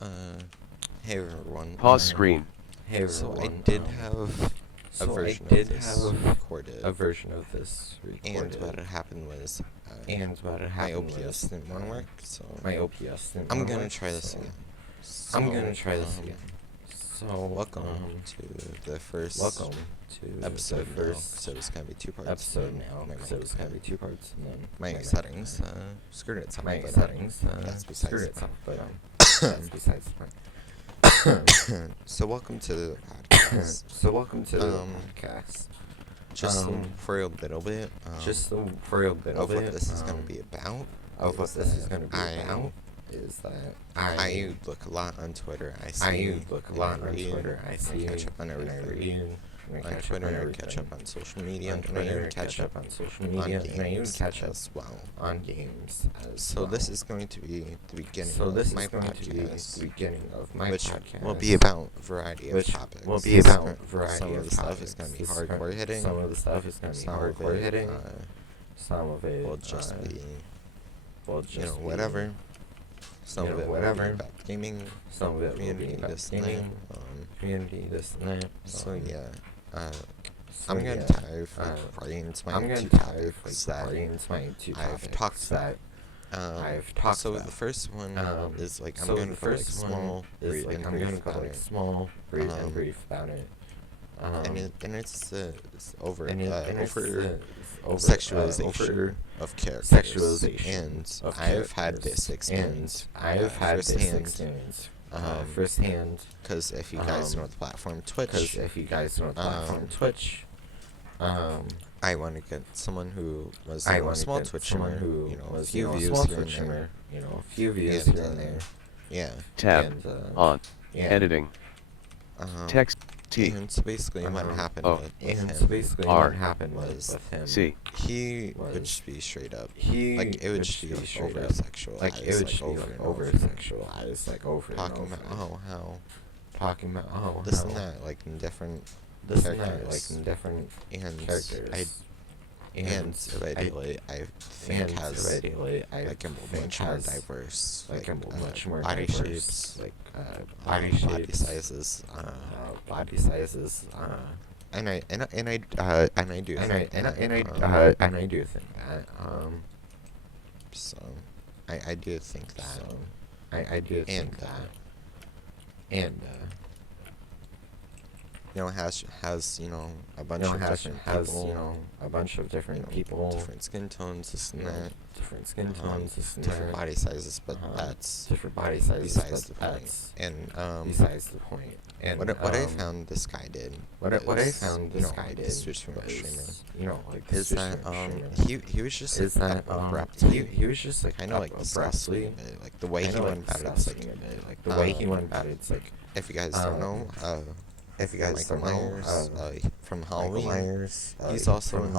Hey everyone. Pause screen. Hey everyone. So I did have a version of this recorded. And what had happened was, my OPS didn't want to work, so I'm gonna try this again. So welcome to the first episode now. So it's gonna be two parts. My settings screwed itself. That's besides the point. So welcome to the podcast. Just for a little bit. Of what this is gonna be about. I look a lot on Twitter. I catch up on everything. On Twitter, I catch up on social media, and I even catch up on games as well. So this is going to be the beginning of my podcast, which will be about a variety of topics. Some of the stuff is going to be hardcore hitting. Some of it will just be, whatever. Some of it will be about gaming, community, this and that. So yeah. I'm gonna dive right into my two topics that I've talked about. So the first one is I'm gonna go small, brief about it. And it's over sexualization of characters, and I've had this experience firsthand. Because if you guys know the platform Twitch, I want to get someone who was a small Twitch streamer, a few views here and there. Yeah. Tab on editing. Text T. And so basically what happened with him was C. He would just be straight up, it would just be over sexualized, over sexualized, talking about this and that, in different characters. And Eventually, I think has a much more diverse, body shapes, body sizes, and I do think that. So I do think that. And has a bunch of different people, different skin tones, this and that, different body sizes, but that's besides the point. And what I found this guy did, this streamer, is that he was just abrupt. He was just kind of disgusting. The way he went about it's if you guys don't know, Michael Myers from Halloween, he's also in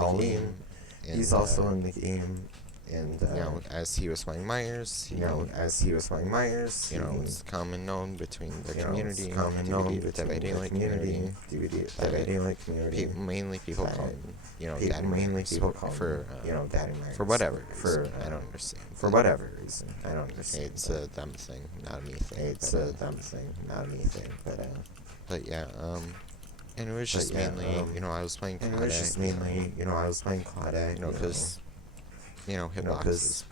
the game. And as he was playing Myers, it's common known between the community, DVD community, mainly people call him, Daddy Myers, for whatever reason. I don't understand. It's a dumb thing, not a me thing. But yeah, and it was just mainly, I was playing Claude, because, hitboxes,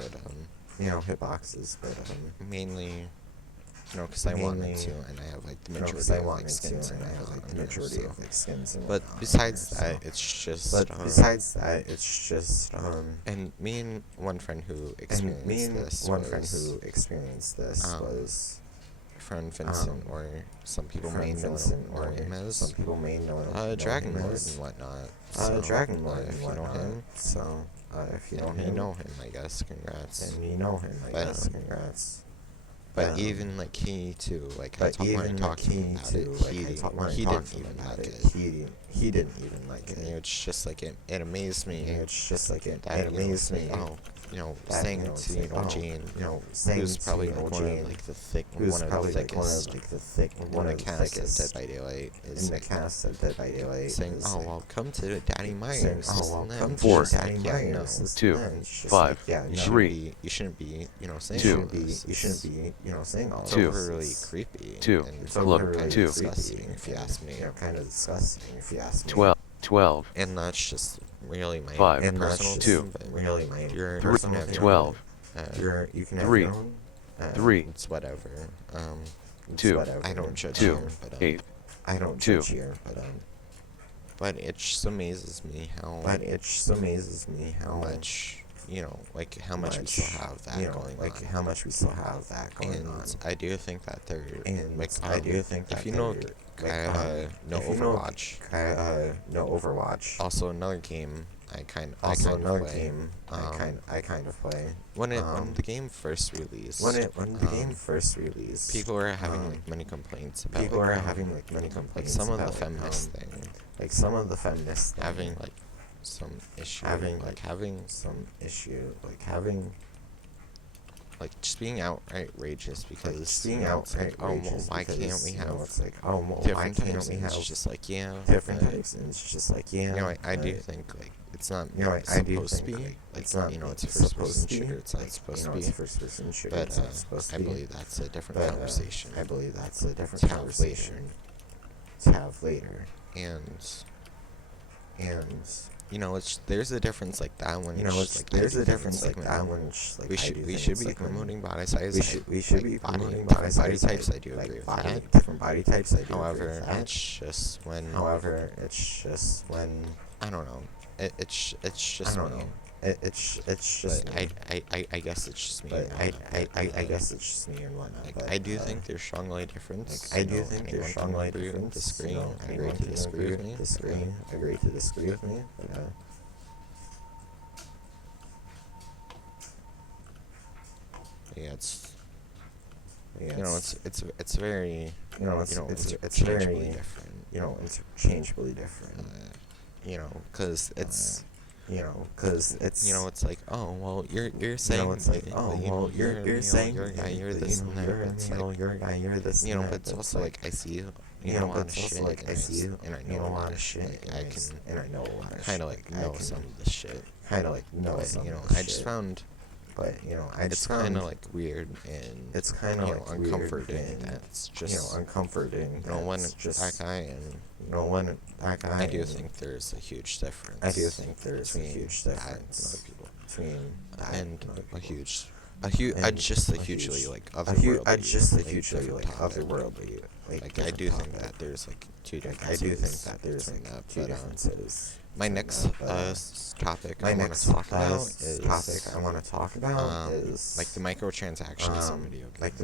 but mainly, because I wanted to, and I have the majority of skins, and I have the majority of skins. But besides that, it's just, and me and one friend who experienced this was friend Vincent, or some people may know him as Dragon Lord and whatnot. So, if you know him, if you know him, I guess, congrats. But even he too, I talking about it, he didn't even like it. And it's just it amazed me. Oh, saying to Gene, who's probably like one of like the thickest in the cast of Dead by Daylight, is saying, oh well, come to Daddy Myers. And then she's 4, just like, yeah, no. 2, 5, You 3, shouldn't be, saying 2, all this. It's 2, overly creepy. 2, And look, kind of 2, disgusting, if you ask me. 12, And that's just really my 5, personal 2, thing, but you're 3, you can have your 12, you can have 3, your own, 3, it's whatever. 2, I don't judge 2, here, but 8, I don't 2, judge here, but it just amazes me how much how much we still have that going on. how much we still have that going And on. I do think that there, And I do think that if you know, no Overwatch. No Overwatch. Also, another game I kind of play. I kind of play. When the game first released, people were having like many complaints about like some of the feminist thing, having like some issue, like just being outright outrageous because it's like, oh well, why can't we have different types? And it's just like, yeah, I do think like it's not supposed to be like it's a first person shooter, it's not supposed to be, but I believe that's a different conversation to have later. And there's a difference like that when there's a difference like that when we should be promoting body size. We should be promoting body types. I do agree with that. Different body types. I do However, agree with that. it's just when I don't know. It's just me. It's just but me. I guess it's just me. I guess it's just me and whatnot. I do think there's strongly difference. I do think there's strongly difference. Disagree. Agree to disagree with me. Agree to disagree with me. Yeah, it's very it's very different. Interchangeably different. Because it's. It's like, oh well, you're saying it's like, oh well, you're saying you're a guy, you're this and that. You're a guy, you're this. But it's also like I see a lot of shit, and I know a lot of shit. I can kind of like know some of this shit. I just found. But it's kind of like weird and it's kind of like uncomforting. That's just uncomforting. That guy and I do think there's a huge difference. Between that and a hugely like otherworldly. Like I do think that there's like two differences. My next topic I want to talk about is like the microtransactions in video games.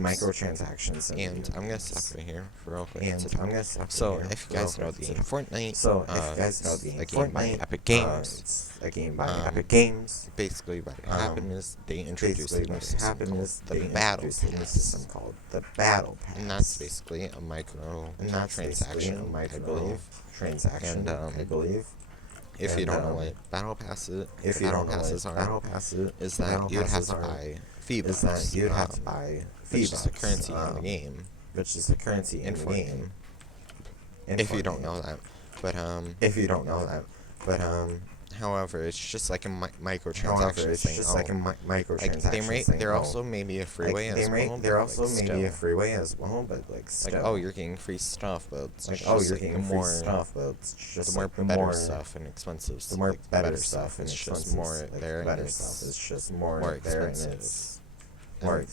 And I'm gonna stop right here for real quick. So if you guys know the game Fortnite, a game by Epic Games. A game by Epic Games. Basically, what happened is they introduced a new system called the Battle Pass. The Battle Pass. And that's basically a micro transaction, I believe. And I believe. If you don't know what battle passes are, is that you would have to buy V-Bucks, which is the currency in the game. In Fortnite. If you don't know that, but however, it's just like a microtransaction thing. There also may be a freeway as well. There also may be a freeway as well, but like still. Like, oh, you're getting free stuff, but it's like, just oh, you're getting free stuff, but it's just the more better stuff and expensive stuff. The more better stuff and expensive. It's just more there, and it's just more expensive.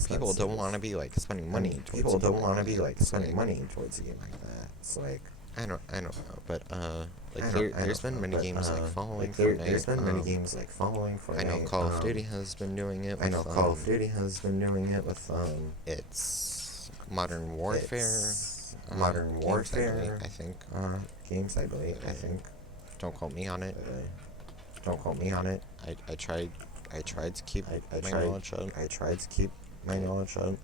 People don't want to be like spending money. People don't want to be like spending money towards a game like that. It's like I don't know, but there's been many games like following Fortnite. There's been many games like following Fortnite. I know Call of Duty has been doing it. With, it's Modern Warfare. I think. Games, I believe. Don't quote me on it. I tried to keep my knowledge up.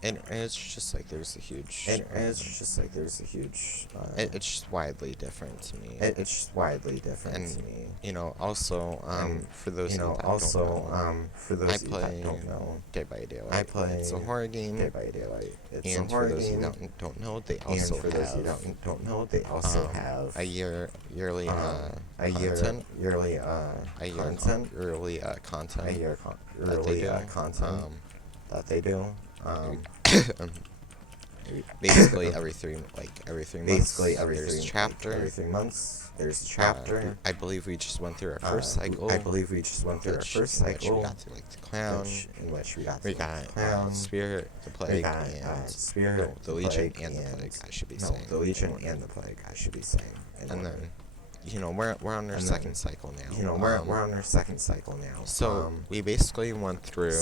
And it's just like there's a huge. And it's just like there's a huge. It's just widely different to me. It's just widely different and to me. also for those of you that also don't know, for I those of you play that don't know, Dead by Daylight. I play It's a horror game. Dead by Daylight. It's And a horror for those of you game. that don't know, they And also for those of you have that don't know, they also have a yearly yearly content. yearly A content year that they do. content that they do. Basically every three months. Basically every there's three a chapter. every 3 months there's a chapter. I believe we just went through our first cycle. I believe we just went through our first in which cycle. we got to like the clown. In which we got We the got clown. Spirit, the We Plague, got and Spirit, the Legion, and the Plague. I should be saying. the Legion and the Plague. I should be saying. And then, we're on our second cycle now. We're on our second cycle now. So we basically went through.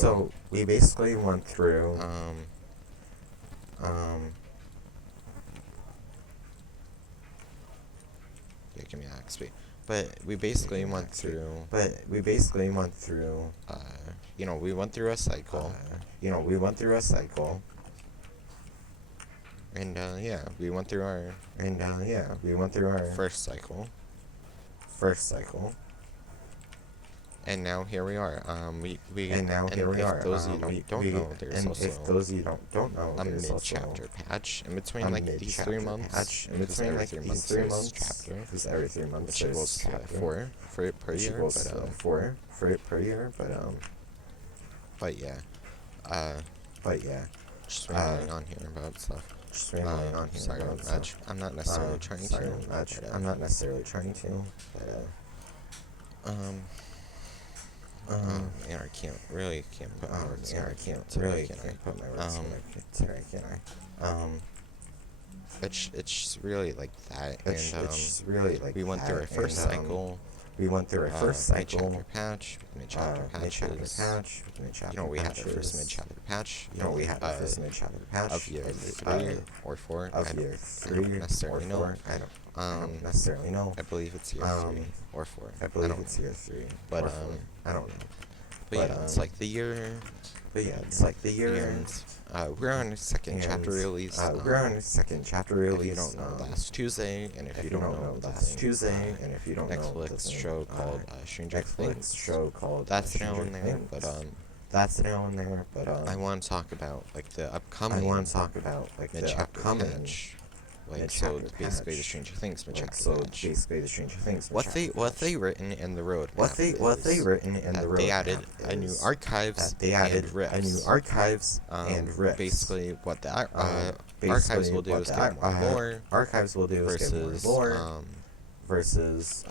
Yeah, give me that XP. But we basically went through. We went through a cycle. We went through a cycle. And we went through our. First cycle. And now here we are. If those of you don't know, there's also a mid-chapter patch in between these 3 months. In between every 3 months there's a chapter, because every 3 months which equals four per year. But yeah, just rambling on here about stuff. Sorry about that. I'm not necessarily trying to. I'm not necessarily trying to. I can't put my words in. Put my words in. Can I? It's really like that, It's really like we went through our first cycle. We went through our first cycle. Mid-chapter patch, mid-chapter patches. We had our first mid-chapter patch. We had our first mid-chapter patch of year 3 or 4. I don't necessarily know. I don't necessarily know. I believe it's year 3 or 4. I believe it's year 3. But I don't know. But yeah, it's like the year. And we're on a second chapter release. We're on a second chapter release. If you don't know, last Tuesday, and if you don't know, last Tuesday, and if you don't know, Netflix show called Stranger Things. That's now in there, but I want to talk about the upcoming. Mid-chapter patch. So it's basically the Stranger Things mid-chapter patch. What they written in the road. They added a new archives. And riffs. Basically, what the archives will do is get more lore. Versus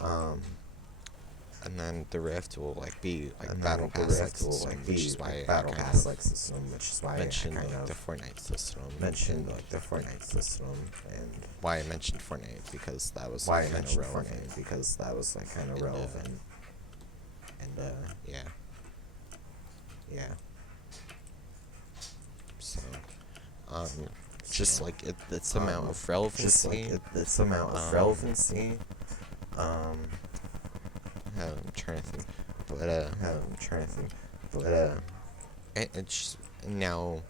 and then the rift will be battle pass system, which is why I mentioned the Fortnite system. And why I mentioned Fortnite, because that was kind of relevant. And so just its amount of relevancy. I'm trying to think, but it's now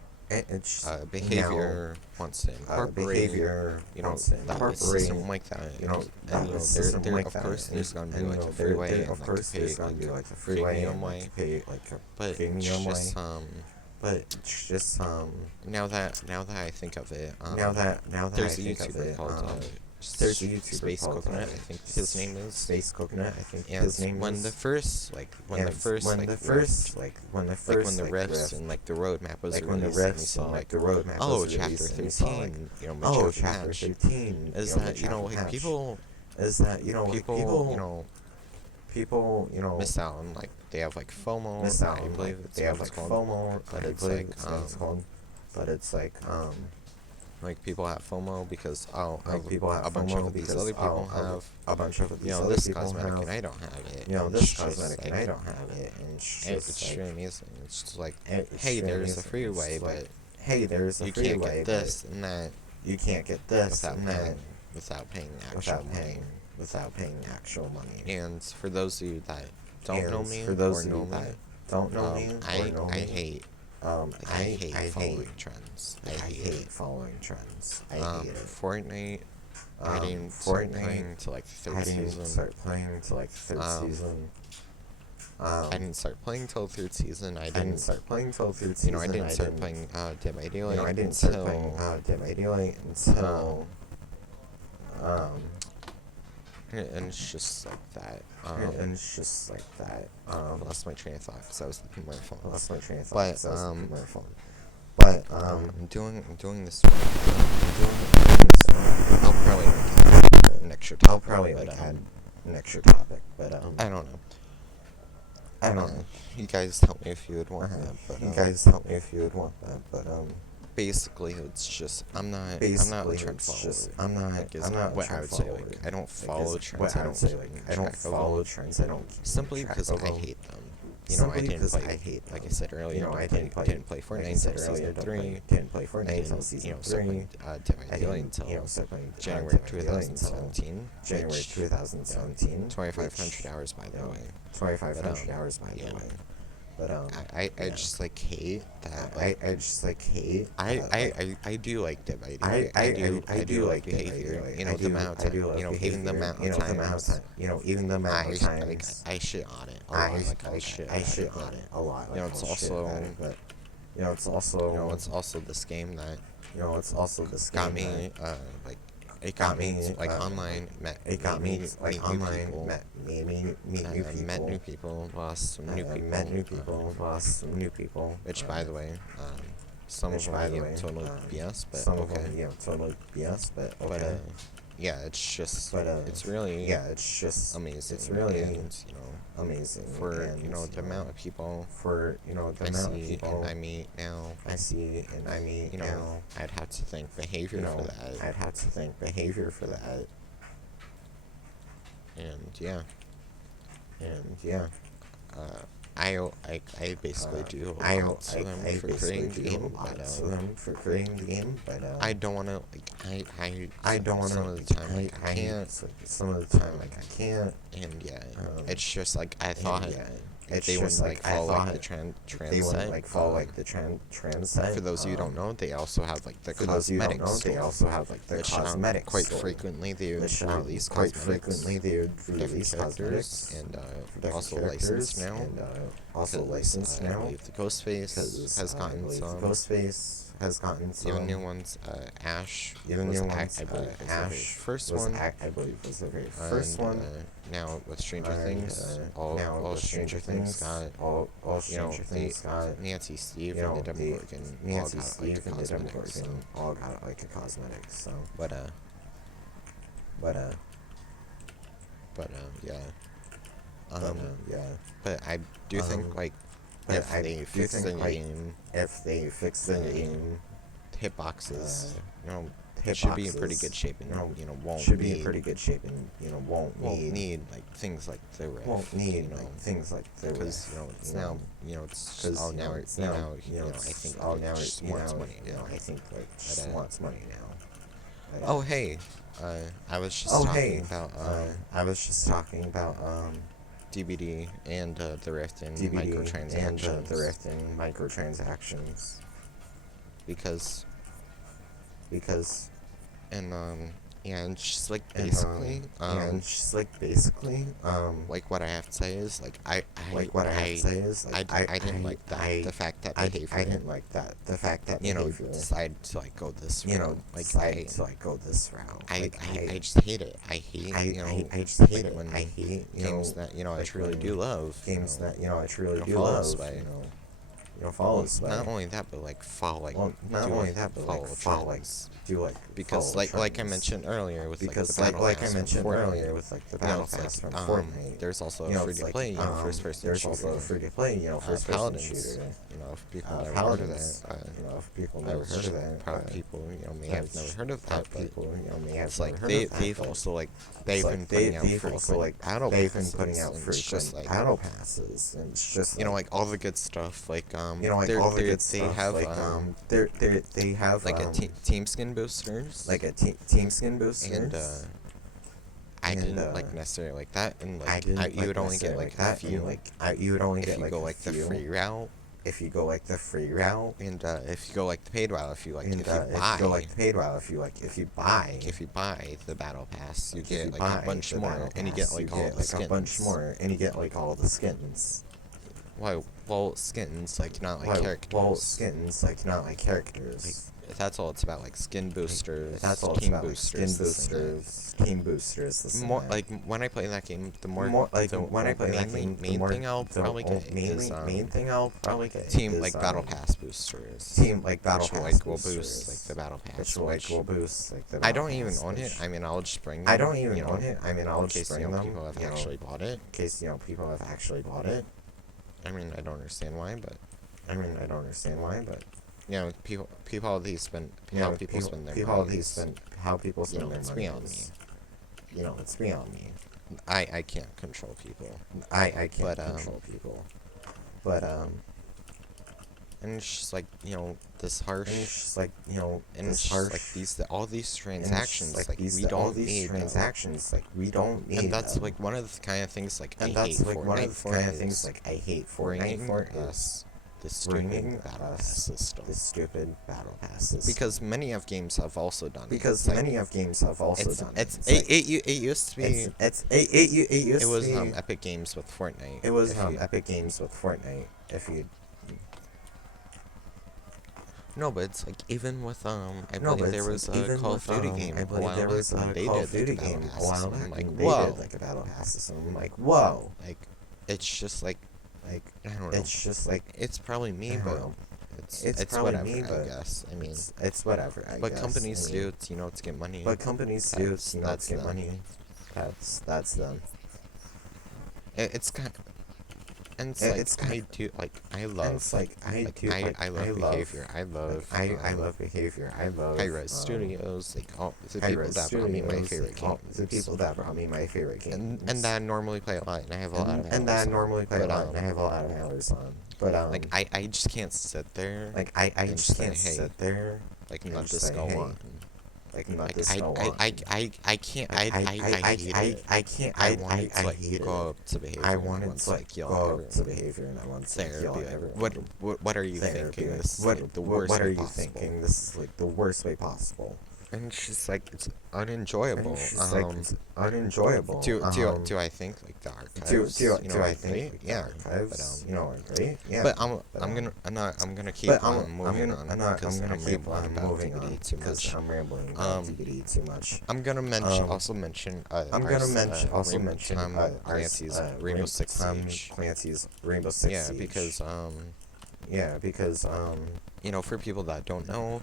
behavior wants to incorporate that system like that, and there of course there's gonna be a freeway, and premium way, but it's just now that I think of it, there's a YouTuber called Space Coconut, I think his name is. Space Coconut, I think his name is. When the first riffs and the roadmap was released, and we saw chapter 13, chapter 13 is that people miss out on they have FOMO. I believe it's what it's called. But it's people have FOMO because a bunch of these other people have this cosmetic and I don't have it. And it's extremely amazing. It's just hey, there's a freeway, but you can't get this and that. You can't get this without paying actual money. And for those of you that don't know me, I I hate following trends. I hate following trends. I hate it. Fortnite. I didn't start playing till like the third season. I didn't start playing till third season. I didn't start playing till third season. I didn't start playing Dead by Daylight. I didn't start playing Dead by Daylight until and it's just like that. I lost my train of thought because I was looking at my phone. I'm doing this one. I'll probably add an extra topic, but I don't know. I don't know. You guys tell me if you would want that, but basically it's just I'm not a trend follower. I'm not what I would say, like I don't follow trends. I don't follow trends. I don't simply because I hate them. You know, I didn't play. Like I said earlier, I didn't play Fortnite until season 3. Didn't play Fortnite until season 3. Dead by Daylight until January 2017. 2,500 hours, by the way. 2,500 hours, by the way. But I just like hate that. I just like hate. I do like Dead by Daylight. I do like behavior. You know the amount of time. You know even the amount of times. Even the amount of times. I shit on it. I shit on it a lot. You know it's also this game that got me like. It got me like online. Met new people. Lost some new people. Which, by the way, some of them totally BS, but okay. But yeah, it's just it's really amazing. It's really amazing for the amount of people I meet now. I'd have to thank behavior for that. And yeah. I basically do a lot to them for creating the game, but I don't want to I don't want to some of the time I can't and yeah, it's just like I thought if they wouldn't follow like the trend set. For those of you who don't know, they also have like the cosmetic store, which quite frequently they would release cosmetics, different characters, and also licensed now. I believe the Ghostface has gotten some. Even new ones. Ash was I believe was the very first one. Now with Stranger Things, all Stranger Things got Nancy, Steve, and the Demogorgon all got like a cosmetic. So, but yeah. But I do think like if they fix the game, hitboxes, it should be in pretty good shape, and won't need like things like the Rift, because it's now it's just now I think just wants money now. Oh hey, I was just talking about DBD and the Rift and microtransactions. Because and yeah, and just like basically like what I have to say is like I didn't like that the fact that behavior decide to like go this route. I just hate it. I hate when games that I truly do love follow sway. Not only that, but like follow trends. Because like I mentioned earlier with the battle pass from Fortnite, there's also a free to play first person shooter. Paladins. If people never heard of that, probably people may have never heard of that, but it's like they've also like they've been putting out frequent battle passes, and it's just like all the good stuff, like they have like a team skin boosters, and I didn't like necessarily like that, and like you would only get like a few, if you go like the free route. if you go like the free route, and if you go like the paid route, if you like, and if you if you buy, go like the paid route, if you buy the battle pass, you if get you like buy a bunch the more, battle and you pass, get like you all get the like skins. a bunch more, and you get like all the skins. Why? Well, skins, like not like Why, characters. well, skins like not like characters. That's all it's about, like skin boosters, That's all it's team about, like boosters, skin this and that. boosters, team boosters. This and More that. like when I play that game, the more like the when I play that mainly game, main thing I'll probably get is main thing I'll probably get team is, like battle pass boosters. team like battle which will, pass like will boosters, boost like the battle pass. which will like will boost like the. I Battle don't even pass, own it. which- I mean, I'll just bring them. I don't even you know, own it. I mean, I'll in just case bring you know them. people have you know, actually bought it. In case people have actually bought it. I mean, I don't understand why, but I mean, I don't understand why, but you know, people these spend how people spend their money. How people spend know, their it's money. beyond is, You know, it's beyond me. I can't control people. I can't But, control people. But And it's just like, you know, this harsh. and it's just like, you know, And this it's harsh. just like all these and it's transactions, just like these, we all don't these need them. transactions, like we don't need And that's them. like one of the kind of things like And I that's hate like one Fortnite of the for kind of is things like I hate Fortnite bringing for us this bringing stupid battle us pass system. this stupid battle passes. Because many of games have also done it. Because It's like, many of games have also it's done it's it. It's like- it used to be it used it was to be Epic Games with Fortnite. it was if you- Epic Games with Fortnite. If you No, but it's like even with I No, believe but there it's was like a even Call with, of Duty game I a believe while there back was when a they Call did of Duty like a game battle a pass while system. back I'm like, and they whoa, did like a battle pass system. I'm like, whoa, like it's just like like I don't know. it's just like It's probably I me, don't but know. it's probably whatever. me, I but guess. I mean, it's whatever. I but guess. companies I mean, do it's, you know, to get money. But companies do That's- to that's get them. money. That's them. It's kind. And it's It's like kind- I do like I And love it's like I love behavior. I love I love behavior. I love High-Res Studios, like all the people High-Res that brought me my Studios, favorite like, all games. the people that brought me my favorite games. And that I normally play a lot, and I have a lot of and that I hours on. normally play a But, lot, and I have a lot of hours on. But like I just can't sit there like I and just say, can't hey, sit there like and let just this say, go hey, on. like let Like this go on. I can't I hate it. I can't I wanted to like hate go it. up to behavior. I and wanted want to like yell go at up everyone. to behavior, and I wanted to like, There, yell be at like, everyone. what are you There, be thinking? like, This is what like the worst what are way you possible. thinking? This is like the worst way possible. And it's just like it's unenjoyable. And it's just like it's unenjoyable. Do I think like the archives? Do I are think great? like, the Yeah, archives, but are great? Yeah. but but, I'm gonna keep but on moving I'm on gonna because I'm keep rambling on about moving on DVD too because much. I'm rambling about DVD too much. I'm gonna also mention Tom Clancy's Rainbow Six Siege. Clancy's Rainbow Six Yeah, Siege. because you know, for people that don't know,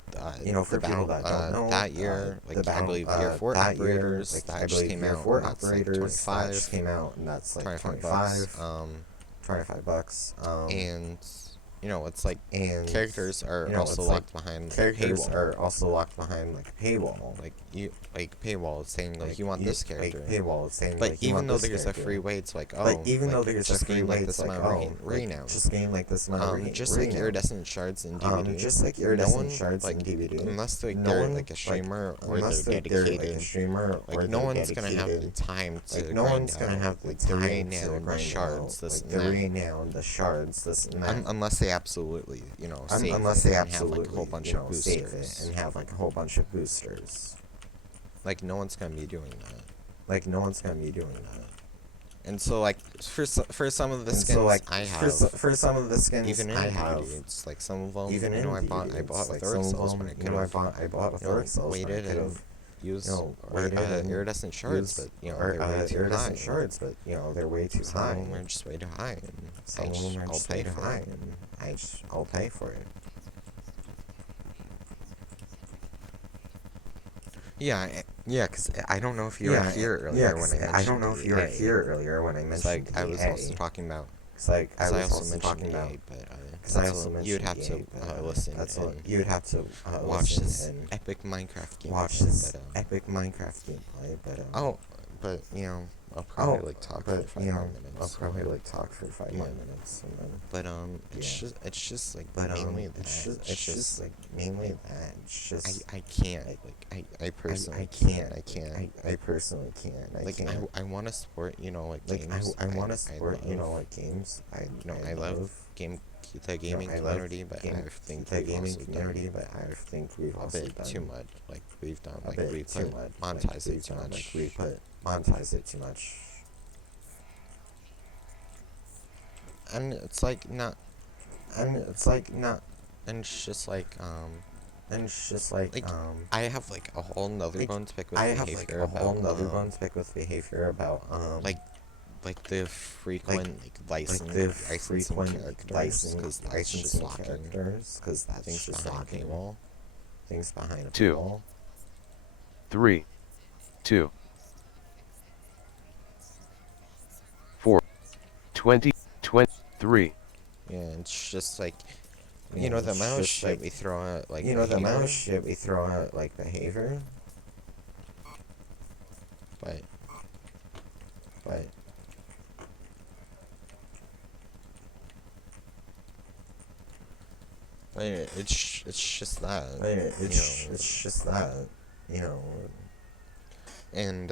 for people that don't know, that year, like I believe Year 4 that year, Operators, like, that I just believe came Year out, 4 and that's like Operators, that 25, just came out, and that's like 25 $25. bucks. $25. And you know, it's like and characters are you know, also it's like locked behind characters paywall. are also locked behind like a paywall. Like paywall saying like you want this character. Like paywall saying But like you even want though this there's character. a free way, it's like But even though there's just a free gain way, like it's this like amount of renown. just gain like this amount of renown. Just like iridescent shards in DVD. Just like iridescent shards in DVD. Unless like No they're one, like a streamer or unless they're they're dedicated. like a streamer or Like no they're one's gonna have the dedicated. time to Like no one's gonna have the like time the to renown, the grind shards, out, this like and the that. renown, the shards, this and that. Unless they absolutely, you know, save Unless it they and absolutely, have like a whole bunch you know, of save it boosters. and have like a whole bunch of boosters. Like no one's gonna be doing that. Like no one's gonna be doing that. And so like for some of the And skins so like I have, for some of the skins even in I have, DVD, it's like some of them, even you in know, I DVD, bought it's with like some Earth of Cells them, when I you could know, have I bought with Earth Cells when I waited could and have used waited and iridescent shards, but you know they're way too high. iridescent shards, but you know they're way too Some high. of them are just way too high, and Some of them are I'll just pay way too for high, it. and I'll pay for it. Yeah, cause I don't know if you were here earlier when I mentioned I don't know if you were EA. here earlier when I It's mentioned like I was EA. also talking about. It's like I I was also also mentioned talking about. EA, but Because I also mentioned you'd have EA, to but, listen That's all. and You'd have to watch listen this and epic Minecraft game. watch this epic Minecraft gameplay. But but you know, I'll probably like talk for 5 more I'll minutes. probably like talk for 5 more Yeah. minutes, and then. But it's just like mainly that. It's just like mainly that. It's just I can't like I personally I can't. I personally can't. Like I want to support, you know, like Like games. I want to support, you know, like games. I love. the gaming community, but I think the we've gaming also community, done but I think we've a also bit done too much. Like we've done, a like bit we too put much. monetize it too much. Like we put monetize it too much. And it's like not, And it's like not. and it's just like And it's just like I have like a whole nother like, bone to pick with I have like behavior a whole about nother bone to pick with behavior about like the frequent licensing characters, because that's just locking because that's things just behind a locking paywall. things behind a 2, paywall. 3, 2, 4, 20, 23, Yeah, it's just like You know, the it's amount of just shit like, we throw out like the amount behavior, of shit we throw out like behavior, but but it's just that, it's just that, you know. and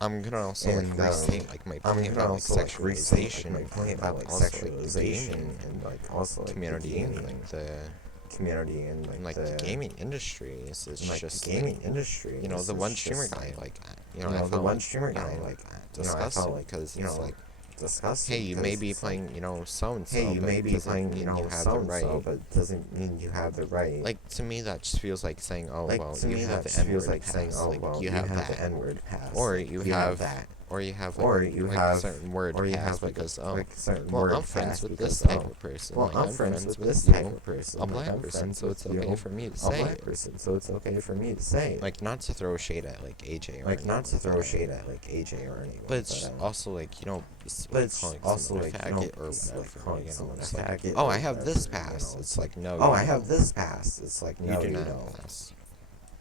I'm gonna also like And restate like my I'm point gonna about like also like restate sexualization, my point about like also like the sexualization gaming and like also like the community and gaming like the community and like the gaming industry is like just the gaming industry. you know, the one streamer guy, like, you know, I the felt one like, streamer you guy, know, like, disgusting because it's like, disgusting. hey, you may be playing, you know, so and so, Hey, you but may it be doesn't playing, mean you know, you have the so and so, right. but doesn't mean you have the right. Like, to me, that just feels like saying, oh, like, well, to you me, have that the N feels word like pass, saying, oh, like, well, you have the that, N-word pass, or like, you have that, or you have, or like, you like have a certain word or you pass have like because, a, oh, like a certain well, word I'm friends pass with because, this type oh, of person, well, like, I'm friends with this you, type of person, a like, black I'm person, friends so with it's you, okay for me to a say black it. person, so it's okay for me to say it. Like, not to throw shade at, like, AJ or Like, anyone, not to throw shade at, like, AJ or anyone, but it's also, like, you know, but it's calling also someone a like, you know, faggot or it's like whatever, calling you know, someone a it's like, faggot. oh, or I have this whatever, you pass. know, It's like, no, oh, you I have don't. this pass. It's like, no, You do you not don't. pass.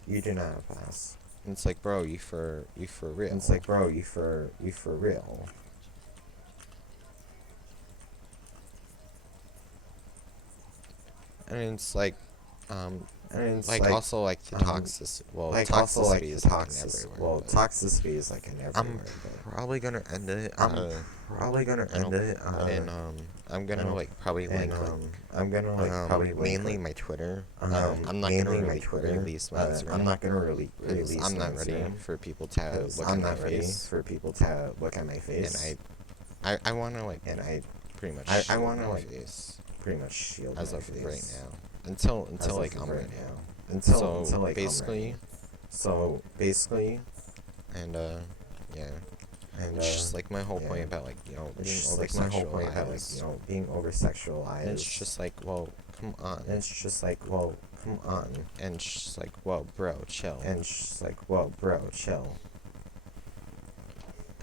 You do not have pass. And it's like, bro, you for real. And it's like, bro, you for real. And it's like, And it's like, also like the toxicity. Well, like toxicity also like is the like in toxicity. everywhere. Well, but toxicity is like in I'm everywhere. probably gonna end it. I'm probably gonna I don't, end it. and I'm gonna like probably link like I'm gonna like probably link mainly like, my Twitter. I'm not mainly gonna my really Twitter. release my Instagram. I'm not gonna really because release I'm my not ready Instagram for people to because look I'm at my not ready face. for people to look at my face. And I wanna like and I pretty much I shield wanna my like face pretty much shield as my of face right now until as like of I'm right ready. now. Until like basically, I'm ready. So basically, and yeah. and It's just like my whole yeah. point about like, you know, It's being just over like my whole point about like, sexualized. you know, being over sexualized. And it's just like, well, come on. And it's just like, well, come on. And it's just like, well, bro, chill. And it's just like, well, bro, chill.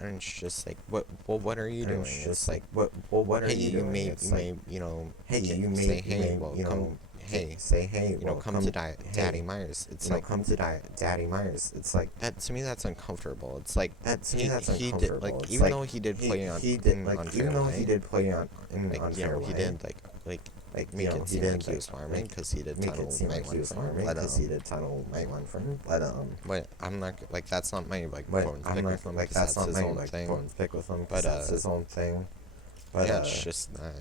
And it's just like, what are you And doing? it's It's just like, like, what are hey, you doing? you may, you know, hey, you may, say, hey, you may, well, you come, know, hey, say, hey, you know, well, come to Daddy Myers. It's like, come to Daddy Myers. It's like that to me, that's uncomfortable. It's like, that to me, that's he did, uncomfortable. like, It's even like, though he did play on, he did, in like, unfair even though way, he did play on in like, unfair you know, way, he did, like make you know, it he seem did, like he was farming because he did make tunnel it seem night like he one was for farming but because he did tunnel night one for him. But I'm not like that's not my like but bone to I'm pick not with him like because that's not his my own like thing. bone to pick with him. But That's his own thing. But yeah, it's just not.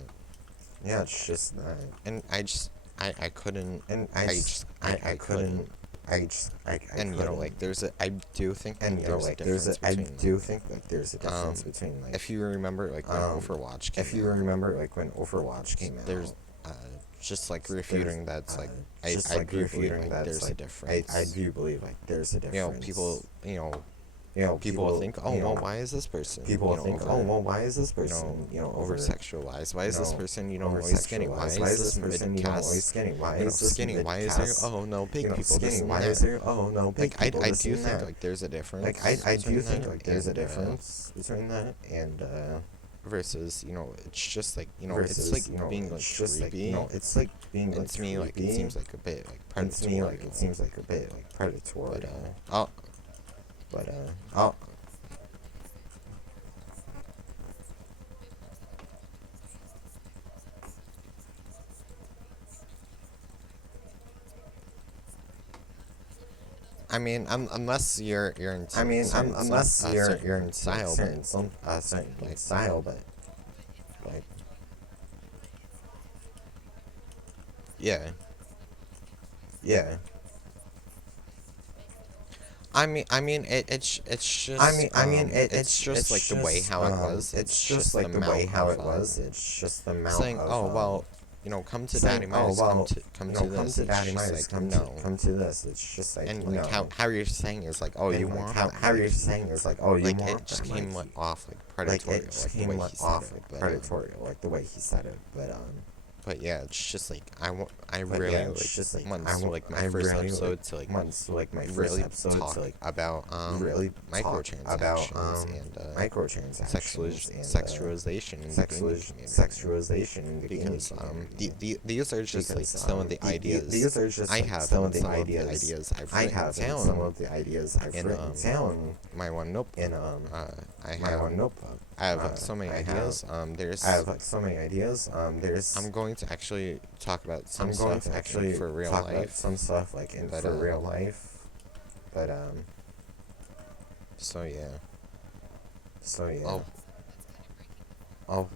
yeah, it's just not. And I couldn't. And I couldn't. And you know, like I do think and you know, there's like a difference I between, do think like there's a difference between like if you remember like when Overwatch came if you out, remember like when Overwatch came out, there's just like refuting that's like just I like do believe refuting like that's there's a like difference. I do believe like there's a difference. You know, people people think, oh, well, why is this person? People think, oh, well, why is this person, over sexualized? Why is this person, over always skinny? Why sexualized? is this person, mid-cast? always skinny? Why You know, is this skinny? Why is mid-cast? there? Oh no, big people. Skinny? This and Why that. is there? Oh no, big Like people. I this do and think that. like there's a difference. Like I do between think that like there's a and, difference between that and versus it's just like versus it's like being like it's just like creepy. it's like being like And to me like it creepy. seems like a bit like And to me predatory. like it seems like a bit like predatory. But I mean, unless you're into unless you're certain in style, certain like style, but like Yeah. Yeah. It's just it's just like the way how it was. it's It's just just the like the way amount how of it was. It's just the amount saying, of oh well, come to Daddy saying, oh Myers, well, come you know, to come this. to It's Daddy just Myers, like no. come to this. It's just like And no. like how you're saying is like, oh, you And like want how it, how like, you're saying is like, oh, you like want it just them, came like, off like like predatory, it just like the came way like he said off it, like but predatory, like the way he said it, but yeah, it's just like I but really yeah, like it's just like months to like my I first really episode like to like months to like my first really episode talk to like about really talk about microtransactions and microtransactions and sexualization in the gaming community. sexualization in the gaming Because community. these are just like some of the ideas These are just I like have some and of the some ideas of the ideas I've I written have and down some of the ideas I've in written down my one notebook. in I my have one notebook. I have like so many ideas. I have like so many ideas. I'm going to actually talk about some I'm going stuff to like, actually for real talk about life. some stuff like in But, for real life, but So yeah. so yeah. Oh, Oh,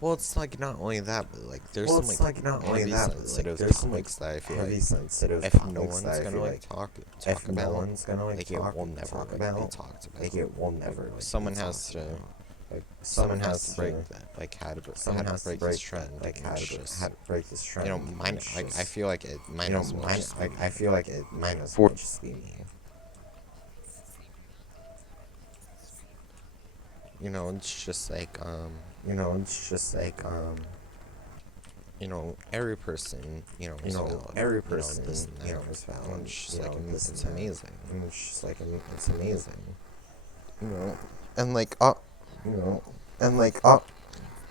well, it's like not only that, but like there's well, some it's like like not only heavy that, but sensitive like there's some like topics that I feel heavy like sensitive if topics no one's that I gonna feel like like talk if no about, one's gonna like it will never talk like, about, be talked about. like it will never like Someone be has talked to. about. Like Someone has to break to- that, like how to someone how has to break to this break trend. that, like and how it's to just, how to break this trend. mine. It's Like I just, feel like it might as well mine. just be I feel like it might as For- well just be me. It's just like It's just like every person is valid. every This person and that. is valid. And it's just like this it's and that. amazing. And it's just like it's amazing. And like And like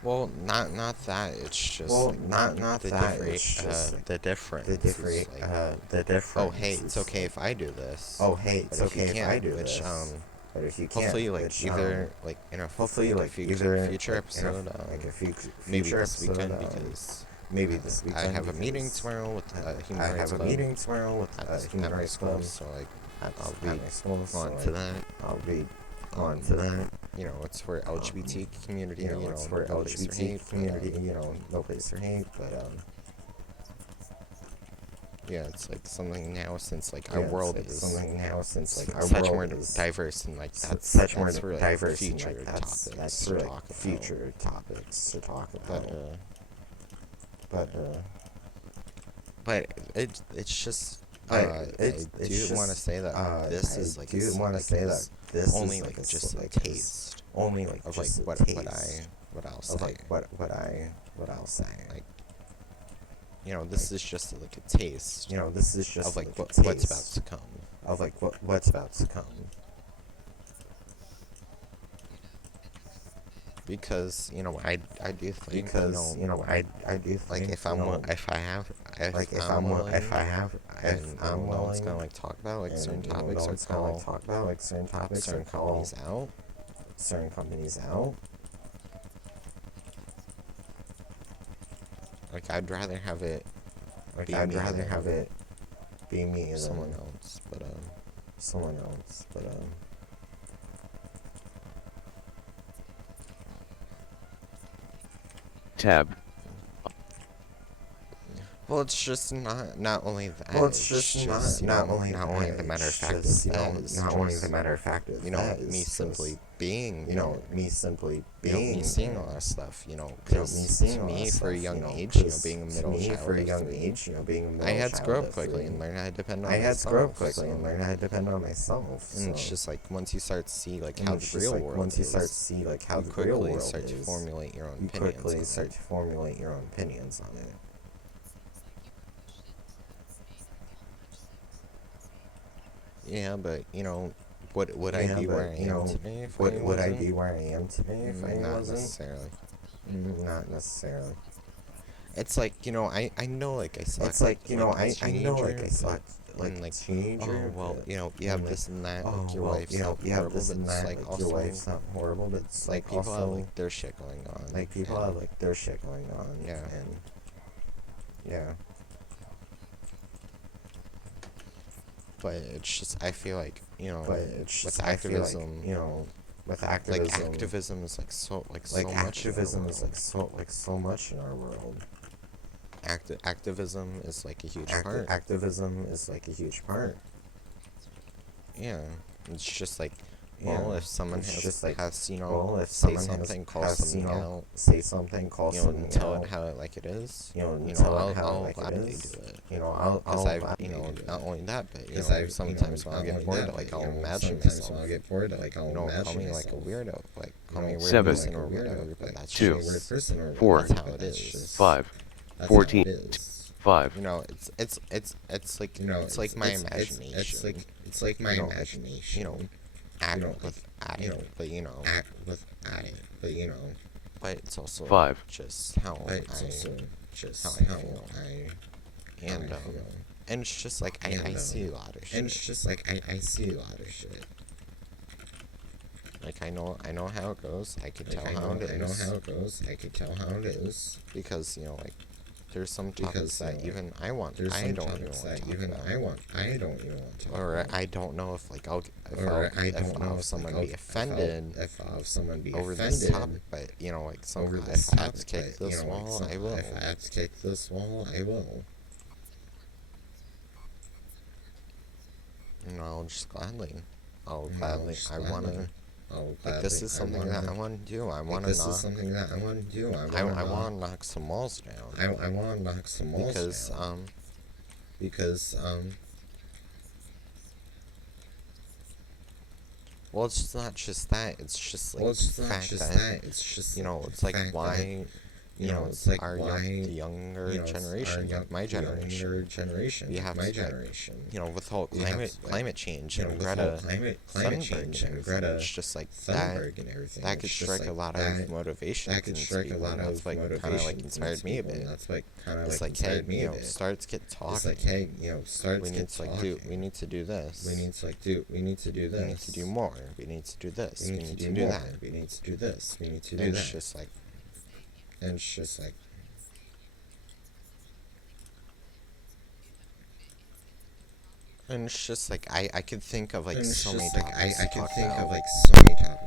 well, not that. It's just well, like not the that. different It's just like the difference. the different is, like, the difference. oh hey, it's is, okay like, if I do this. oh hey, it's But if you okay if I can't, do which this. But if you can't, hopefully like which, either like in a hopefully like a like future either future like, episode, like a future maybe this episode, weekend because maybe this I weekend have a meeting because tomorrow with Human I Rights have a Club meeting tomorrow with at, this, Human at my Rights school, Club. so like I'll be be school, so on to that. I'll be on to that. It's for LGBT community. It's for no place for LGBT hate, but, community. No place for hate, but yeah, it's like something now since like yeah, our it's world like is something now since like our such world more is diverse and like that's such more for like diverse and future like topics that's to for talk like about. future topics to talk about. But it's just But I do want to say that this is like this only is like like just a like taste only like of like just a what taste I'll say. of like what I'll say. Like this is just like a taste This is just of like like a what's about taste to come. of like what's about to come. Because I do think Because I do think like if I'm if I have like if I'm I'm willing, if I have if and I'm no one's willing, gonna like talk about like and, certain no topics or one's gonna call like talk about like certain topics certain or call companies out. certain companies out. Like I'd rather have it Like be I'd me rather than have it be me than someone else. But someone else. But Tab. well, it's just not only that. well, it's just not only not only the matter of fact just, of that is not only just, the matter of fact of me that is simply just, being me simply me being seeing all that stuff, me because seeing to all me that for a stuff, young age, being a to middle me child for a of young 3, age, being a middle I had to child grow up of quickly 3, and learn how to depend on I had to grow up myself, quickly and learn how to depend on myself. And it's So- just like once you start to see like and how it's the just real like world once you is, start to see like how you the real quickly world start to is, formulate your own you opinions quickly on start it. to formulate your own opinions on it. Yeah, but would I be where I am today if I would I wasn't? be where I am today if I Not wasn't? necessarily. Not necessarily. It's like I know like I suck. It's like when was a I know like I teenager, sucked but- like and, like, teenager. oh well, but- you and, have like, this and that. oh Like your well, life's not you have horrible, this but and it's that. like Like also your life's not horrible, but it's like like people have also like their shit going on. like people and- have like their shit going on. Yeah. And yeah. But it's just I feel like But it's with just I feel like activism, with like activism. activism is like so Activism is much so much in our world. activism is like a huge part. Activism is like a huge part. Yeah, it's just like, well, if someone It's has just like, has well, if say someone something, call has something out, say something, call you know, something tell out, it how it like it is, I'll I'll gladly do it. Because I'll I've, gladly do it. not only that, but, Because I've, sometimes when not I get only bored, that, like, but, I'll imagine sometimes myself, when I get bored, like, I'll call imagine me like a myself. weirdo, like, call me a weird Seven, person or whatever, but that's two, just, four, that's how it is. 5, That's 14, how it is. 5, You know, it's like, it's like my imagination. It's like my You know, act with adding, but act with adding, but but it's also 5, just how I feel. And and it's just like I see a lot of shit. And it's just like I see a lot of shit. Like I know how it goes. I could tell how it is. I know how it goes. I could tell how it is. Because like there's some topics that even I don't even want to talk about. I don't even want to talk Or about. I don't know if like if someone be offended someone be over offended this topic, but like over if this I have topic, to kick this wall, I will. If I have to kick this wall, I will. I'll just gladly. I wanna. Like this is something that I want to do. I want to This is something that I want to do. I want to knock some walls down. I want to knock some walls down. Because well, it's not just that. It's just like it's the not fact just that that. It's just it's like fact why it's like our why the younger generation, like my generation, we have my to, generation, with whole climate change and with Greta climate change and Greta it's just like Thunberg and everything. that could strike a lot of motivation. That could strike a lot of kind of like inspired me a bit. That's what kind of It's like inspired me a bit. starts get talking. It's like, hey, starts we get need to talking. we need to do this. We need to do We need to do more. We need to do this. We need to do that. We need to do this. We need to do that. It's just like. And it's just like. And it's just like I could think of like so many topics. topics. I could think of like so many topics